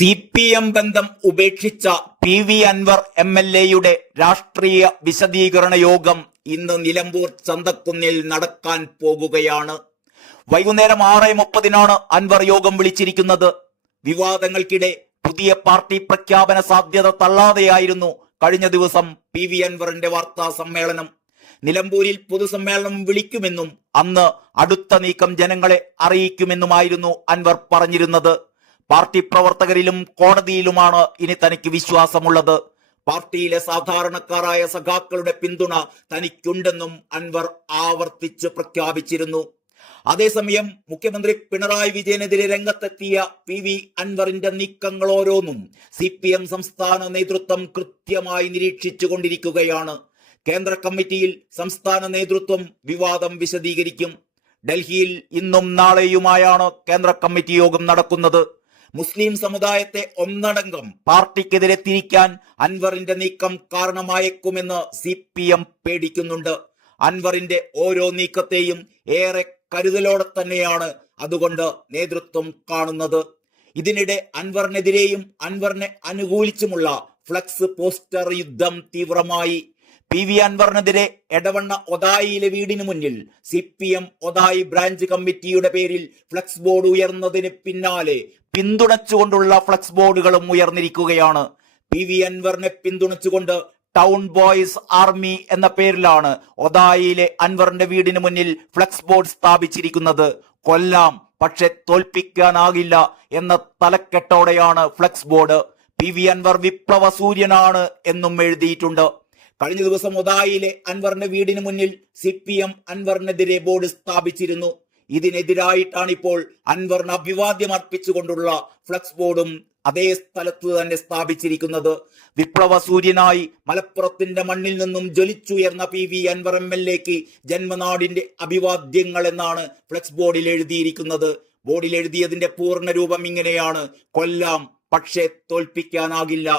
CPM ബന്ധം ഉപേക്ഷിച്ച PV Anwar MLA-യുടെ രാഷ്ട്രീയ വിശദീകരണ യോഗം ഇന്ന് നിലമ്പൂർ ചന്തക്കുന്നിൽ നടക്കാൻ പോകുകയാണ്. വൈകുന്നേരം 6:30 അൻവർ യോഗം വിളിച്ചിരിക്കുന്നത്. വിവാദങ്ങൾക്കിടെ പുതിയ പാർട്ടി പ്രഖ്യാപന സാധ്യത തള്ളാതെയായിരുന്നു കഴിഞ്ഞ ദിവസം PV അൻവറിന്റെ വാർത്താ സമ്മേളനം. നിലമ്പൂരിൽ പൊതുസമ്മേളനം വിളിക്കുമെന്നും അന്ന് അടുത്ത നീക്കം ജനങ്ങളെ അറിയിക്കുമെന്നുമായിരുന്നു അൻവർ പറഞ്ഞിരുന്നത്. പാർട്ടി പ്രവർത്തകരിലും കോടതിയിലുമാണ് ഇനി തനിക്ക് വിശ്വാസമുള്ളത്. പാർട്ടിയിലെ സാധാരണക്കാരായ സഖാക്കളുടെ പിന്തുണ തനിക്കുണ്ടെന്നും അൻവർ ആവർത്തിച്ച് പ്രഖ്യാപിച്ചിരുന്നു. അതേസമയം മുഖ്യമന്ത്രി പിണറായി വിജയനെതിരെ രംഗത്തെത്തിയ PV അൻവറിന്റെ നീക്കങ്ങൾ ഓരോന്നും CPM സംസ്ഥാന നേതൃത്വം കൃത്യമായി നിരീക്ഷിച്ചു കൊണ്ടിരിക്കുകയാണ്. കേന്ദ്ര കമ്മിറ്റിയിൽ സംസ്ഥാന നേതൃത്വം വിവാദം വിശദീകരിക്കും. ഡൽഹിയിൽ ഇന്നും നാളെയുമായാണ് കേന്ദ്ര കമ്മിറ്റി യോഗം നടക്കുന്നത്. മുസ്ലിം സമുദായത്തെ ഒന്നടങ്കം പാർട്ടിക്കെതിരെ തിരിക്കാൻ അൻവറിന്റെ നീക്കം കാരണമായേക്കുമെന്ന് CPM പേടിക്കുന്നുണ്ട്. അൻവറിന്റെ ഓരോ നീക്കത്തെയും ഏറെ കരുതലോടെ തന്നെയാണ് അതുകൊണ്ട് നേതൃത്വം കാണുന്നത്. ഇതിനിടെ അൻവറിനെതിരെയും അൻവറിനെ അനുകൂലിച്ചുമുള്ള ഫ്ലക്സ് പോസ്റ്റർ യുദ്ധം തീവ്രമായി. PV അൻവറിനെതിരെ എടവണ്ണ ഒതായിയിലെ വീടിന് മുന്നിൽ CPM ഒതായി ബ്രാഞ്ച് കമ്മിറ്റിയുടെ പേരിൽ ഫ്ലക്സ് ബോർഡ് ഉയർന്നതിന് പിന്നാലെ പിന്തുണച്ചുകൊണ്ടുള്ള ഫ്ലക്സ് ബോർഡുകളും ഉയർന്നിരിക്കുകയാണ്. PV അൻവറിനെ പിന്തുണച്ചുകൊണ്ട് ടൗൺ ബോയ്സ് ആർമി എന്ന പേരിലാണ് ഒതായിയിലെ അൻവറിന്റെ വീടിന് മുന്നിൽ ഫ്ലക്സ് ബോർഡ് സ്ഥാപിച്ചിരിക്കുന്നത്. കൊല്ലാം പക്ഷെ തോൽപ്പിക്കാനാകില്ല എന്ന തലക്കെട്ടോടെയാണ് ഫ്ലക്സ് ബോർഡ്. PV അൻവർ വിപ്ലവ സൂര്യനാണ് എന്നും എഴുതിയിട്ടുണ്ട്. കഴിഞ്ഞ ദിവസം ഒതായിലെ അൻവറിന്റെ വീടിന് മുന്നിൽ CPM അൻവറിനെതിരെ ബോർഡ് സ്ഥാപിച്ചിരുന്നു. ഇതിനെതിരായിട്ടാണ് ഇപ്പോൾ അൻവറിന് അഭിവാദ്യം അർപ്പിച്ചുകൊണ്ടുള്ള ഫ്ലക്സ് ബോർഡും അതേ സ്ഥലത്ത് തന്നെ സ്ഥാപിച്ചിരിക്കുന്നത്. വിപ്ലവ സൂര്യനായി മലപ്പുറത്തിന്റെ മണ്ണിൽ നിന്നും ജ്വലിച്ചുയർന്ന PV അൻവർ MLA-ക്ക് ജന്മനാടിന്റെ അഭിവാദ്യങ്ങൾ എന്നാണ് ഫ്ലക്സ് ബോർഡിൽ എഴുതിയിരിക്കുന്നത്. ബോർഡിൽ എഴുതിയതിന്റെ പൂർണ്ണ രൂപം ഇങ്ങനെയാണ്: കൊല്ലാം പക്ഷേ തോൽപ്പിക്കാനാകില്ല.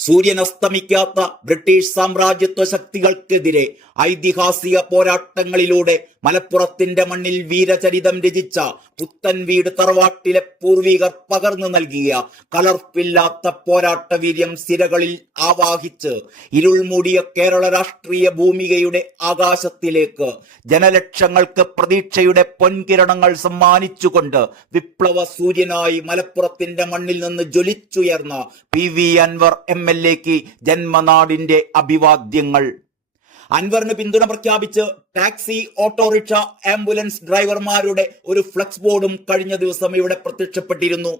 സൂര്യൻ അസ്തമിക്കാത്ത ബ്രിട്ടീഷ് സാമ്രാജ്യത്വ ശക്തികൾക്കെതിരെ ഐതിഹാസിക പോരാട്ടങ്ങളിലൂടെ മലപ്പുറത്തിന്റെ മണ്ണിൽ വീരചരിതം രചിച്ച പുത്തൻ വീട് തറവാട്ടിലെ പൂർവികർ പകർന്നു നൽകിയ കലർപ്പില്ലാത്ത പോരാട്ട വീര്യം സിരകളിൽ ആവാഹിച്ച് ഇരുൾ മൂടിയ കേരള രാഷ്ട്രീയ ഭൂമികയുടെ ആകാശത്തിലേക്ക് ജനലക്ഷങ്ങൾക്ക് പ്രതീക്ഷയുടെ പൊൻകിരണങ്ങൾ സമ്മാനിച്ചുകൊണ്ട് വിപ്ലവ സൂര്യനായി മലപ്പുറത്തിന്റെ മണ്ണിൽ നിന്ന് ജ്വലിച്ചുയർന്ന PV അൻവർ MLA-ക്ക് ജന്മനാടിന്റെ അഭിവാദ്യങ്ങൾ. അൻവറിന് പിന്തുണ പ്രഖ്യാപിച്ച് ടാക്സി, ഓട്ടോറിക്ഷ, ആംബുലൻസ് ഡ്രൈവർമാരുടെ ഒരു ഫ്ലക്സ് ബോർഡും കഴിഞ്ഞ ദിവസം ഇവിടെ പ്രത്യക്ഷപ്പെട്ടിരുന്നു.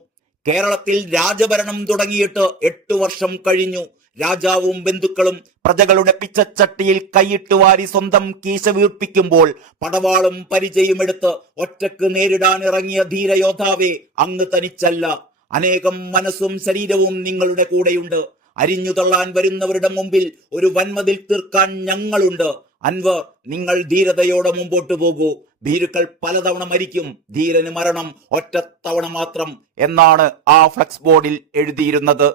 കേരളത്തിൽ രാജഭരണം തുടങ്ങിയിട്ട് 8 വർഷം കഴിഞ്ഞു. രാജാവും ബന്ധുക്കളും പ്രജകളുടെ പിച്ചച്ചട്ടിയിൽ കൈയിട്ട് വാരി സ്വന്തം കീശ വീർപ്പിക്കുമ്പോൾ പടവാളും പരിചയമെടുത്ത് ഒറ്റക്ക് നേരിടാൻ ഇറങ്ങിയ ധീരയോദ്ധാവേ, അങ്ങ് തനിച്ചല്ല. അനേകം മനസ്സും ശരീരവും നിങ്ങളുടെ കൂടെയുണ്ട്. അരിഞ്ഞു തള്ളാൻ വരുന്നവരുടെ മുമ്പിൽ ഒരു വൻമതിൽ തീർക്കാൻ ഞങ്ങളുണ്ട്. അൻവർ, നിങ്ങൾ ധീരതയോടെ മുമ്പോട്ട് പോകൂ. ഭീരുക്കൾ പലതവണ മരിക്കും, ധീരന് മരണം ഒറ്റത്തവണ മാത്രം എന്നാണ് ആ ഫ്ലക്സ് ബോർഡിൽ എഴുതിയിരുന്നത്.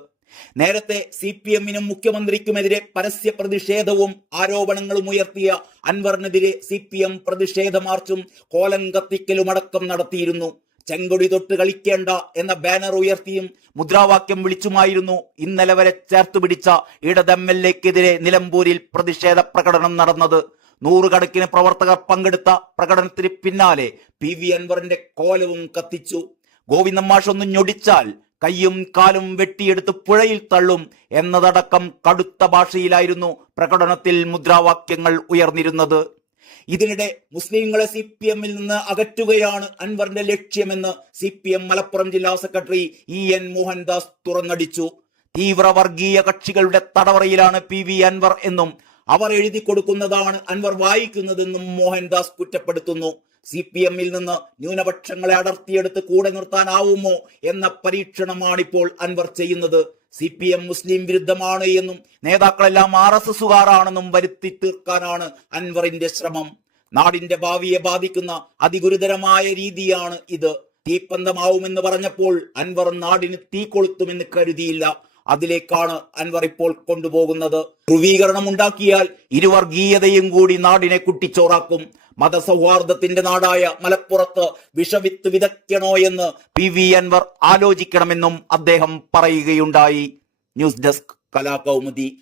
നേരത്തെ CPM-നും മുഖ്യമന്ത്രിക്കുമെതിരെ പരസ്യ പ്രതിഷേധവും ആരോപണങ്ങളും ഉയർത്തിയ അൻവറിനെതിരെ CPM പ്രതിഷേധ മാർച്ചും കോലം കത്തിക്കലുമടക്കം നടത്തിയിരുന്നു. ചെങ്കൊടി തൊട്ട് കളിക്കേണ്ട എന്ന ബാനർ ഉയർത്തിയും മുദ്രാവാക്യം വിളിച്ചുമായിരുന്നു ഇന്നലെ വരെ ചേർത്തുപിടിച്ച ഇടത് MLA-ക്കെതിരെ നിലമ്പൂരിൽ പ്രതിഷേധ പ്രകടനം നടന്നത്. 100 കണക്കിന് പ്രവർത്തകർ പങ്കെടുത്ത പ്രകടനത്തിന് പിന്നാലെ PV അൻവറിന്റെ കോലവും കത്തിച്ചു. ഗോവിന്ദൻ മാഷ് ഒന്ന് ഞൊടിച്ചാൽ കയ്യും കാലും വെട്ടിയെടുത്ത് പുഴയിൽ തള്ളും എന്നതടക്കം കടുത്ത ഭാഷയിലായിരുന്നു പ്രകടനത്തിൽ മുദ്രാവാക്യങ്ങൾ ഉയർന്നിരുന്നത്. ഇതിനിടെ മുസ്ലിങ്ങളെ CPM-ൽ നിന്ന് അകറ്റുകയാണ് അൻവറിന്റെ ലക്ഷ്യമെന്ന് CPM മലപ്പുറം ജില്ലാ സെക്രട്ടറി EN മോഹൻദാസ് തുറന്നടിച്ചു. തീവ്ര വർഗീയ കക്ഷികളുടെ തടവറയിലാണ് PV അൻവർ എന്നും അവർ എഴുതി കൊടുക്കുന്നതാണ് അൻവർ വായിക്കുന്നതെന്നും മോഹൻദാസ് കുറ്റപ്പെടുത്തുന്നു. CPM-ൽ നിന്ന് ന്യൂനപക്ഷങ്ങളെ അടർത്തിയെടുത്ത് കൂടെ നിർത്താനാവുമോ എന്ന പരീക്ഷണമാണിപ്പോൾ അൻവർ ചെയ്യുന്നത്. CPM മുസ്ലിം വിരുദ്ധമാണ് എന്നും നേതാക്കളെല്ലാം RSS-കാരാണെന്നും വരുത്തി തീർക്കാനാണ് അൻവറിന്റെ ശ്രമം. നാടിന്റെ ഭാവിയെ ബാധിക്കുന്ന അതിഗുരുതരമായ രീതിയാണ് ഇത്. തീപ്പന്തമാവുമെന്ന് പറഞ്ഞപ്പോൾ അൻവർ നാടിന് തീ കൊളുത്തുമെന്ന് കരുതിയില്ല. അതിലേക്കാണ് അൻവർ ഇപ്പോൾ കൊണ്ടുപോകുന്നത്. ധ്രുവീകരണം ഉണ്ടാക്കിയാൽ ഇരുവർഗീയതയും കൂടി നാടിനെ കുട്ടിച്ചോറാക്കും. മതസൗഹാർദ്ദത്തിന്റെ നാടായ മലപ്പുറത്ത് വിഷവിത്ത് വിതയ്ക്കണോ എന്ന് PV അൻവർ ആലോചിക്കണമെന്നും അദ്ദേഹം പറയുകയുണ്ടായി. News desk Kalakaumudi.